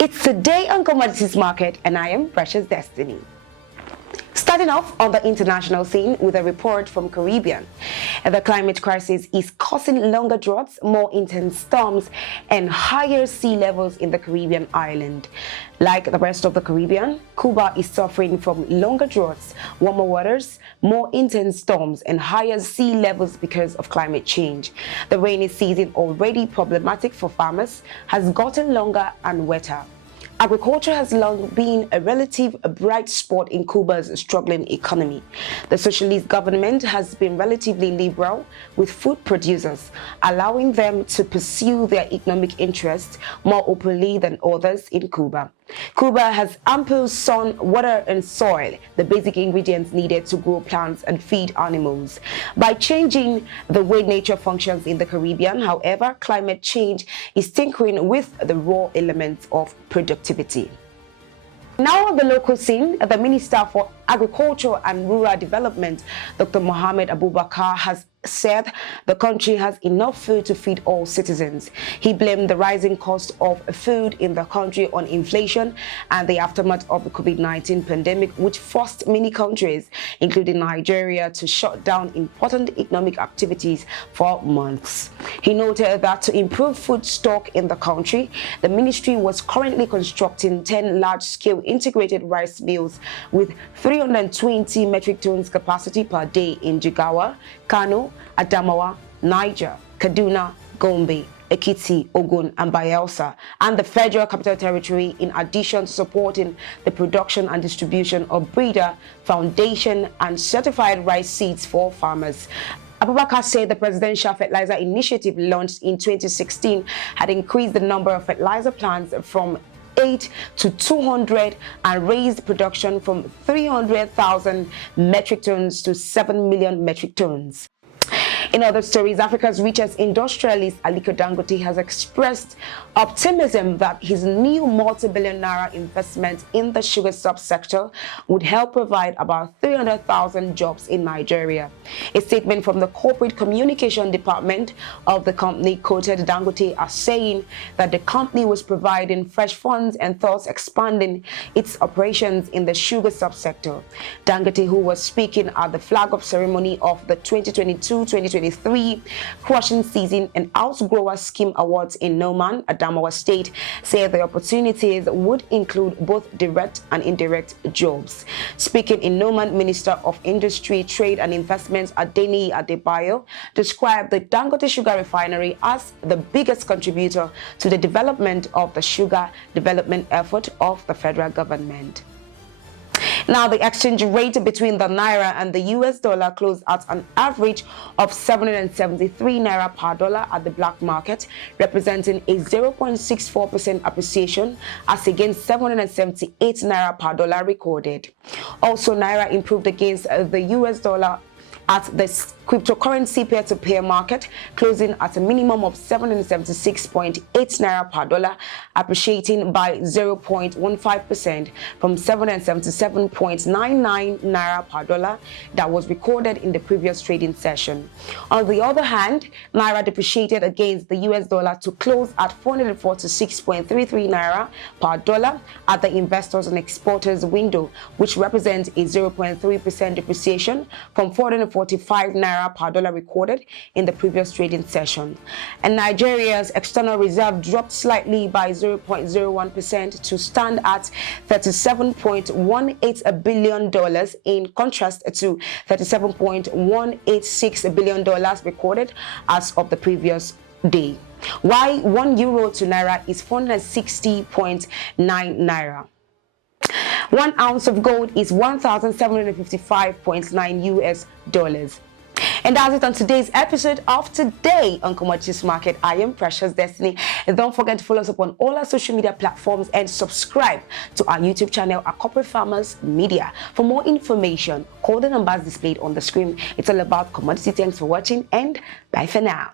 It's today on Commodities Market, and I am Precious Destiny. Starting off on the international scene with a report from Caribbean. The climate crisis is causing longer droughts, more intense storms, and higher sea levels in the Caribbean island. Like the rest of the Caribbean, Cuba is suffering from longer droughts, warmer waters, more intense storms, and higher sea levels because of climate change. The rainy season, already problematic for farmers, has gotten longer and wetter. Agriculture has long been a relative bright spot in Cuba's struggling economy. The socialist government has been relatively liberal with food producers, allowing them to pursue their economic interests more openly than others in Cuba. Cuba has ample sun, water, and soil, the basic ingredients needed to grow plants and feed animals. By changing the way nature functions in the Caribbean, however, climate change is tinkering with the raw elements of productivity. Now on the local scene, the Minister for Agriculture and Rural Development, Dr. Mohamed Abubakar, has said the country has enough food to feed all citizens. He blamed the rising cost of food in the country on inflation and the aftermath of the COVID-19 pandemic, which forced many countries, including Nigeria, to shut down important economic activities for months. He noted that to improve food stock in the country, the ministry was currently constructing 10 large-scale integrated rice mills with 320 metric tons capacity per day in Jigawa, Kano, Adamawa, Niger, Kaduna, Gombe, Ekiti, Ogun, and Bayelsa, and the Federal Capital Territory, in addition to supporting the production and distribution of breeder, foundation, and certified rice seeds for farmers. Abubakar said the Presidential Fertilizer Initiative launched in 2016 had increased the number of fertilizer plants from 8 to 200 and raised production from 300,000 metric tons to 7 million metric tons. In other stories, Africa's richest industrialist Aliko Dangote has expressed optimism that his new multi-billion naira investment in the sugar subsector would help provide about 300,000 jobs in Nigeria. A statement from the corporate communication department of the company quoted Dangote as saying that the company was providing fresh funds and thus expanding its operations in the sugar subsector. Dangote, who was speaking at the flag-off ceremony of the 2022-2023 crushing season and outgrower scheme awards in Noman, Adamawa State, said the opportunities would include both direct and indirect jobs. Speaking in Noman, Minister of Industry, Trade and Investments Adeni Adebayo described the Dangote Sugar Refinery as the biggest contributor to the development of the sugar development effort of the federal government. Now, the exchange rate between the naira and the US dollar closed at an average of 773 naira per dollar at the black market, representing a 0.64% appreciation as against 778 naira per dollar recorded. Also, naira improved against the US dollar at the cryptocurrency peer-to-peer market, closing at a minimum of 776.8 naira per dollar, appreciating by 0.15% from 777.99 naira per dollar that was recorded in the previous trading session. On the other hand, naira depreciated against the US dollar to close at 446.33 naira per dollar at the investors and exporters window, which represents a 0.3% depreciation from 445 naira per dollar recorded in the previous trading session. And Nigeria's external reserve dropped slightly by 0.01% to stand at $37.18 billion, in contrast to $37.186 billion recorded as of the previous day. While 1 euro to naira is 460.9 naira. 1 ounce of gold is $1,755.9 US. And that's it on today's episode of Today on Commodities Market. I am Precious Destiny. And don't forget to follow us up on all our social media platforms and subscribe to our YouTube channel at Corporate Farmers Media. For more information, call the numbers displayed on the screen. It's all about commodity. Thanks for watching and bye for now.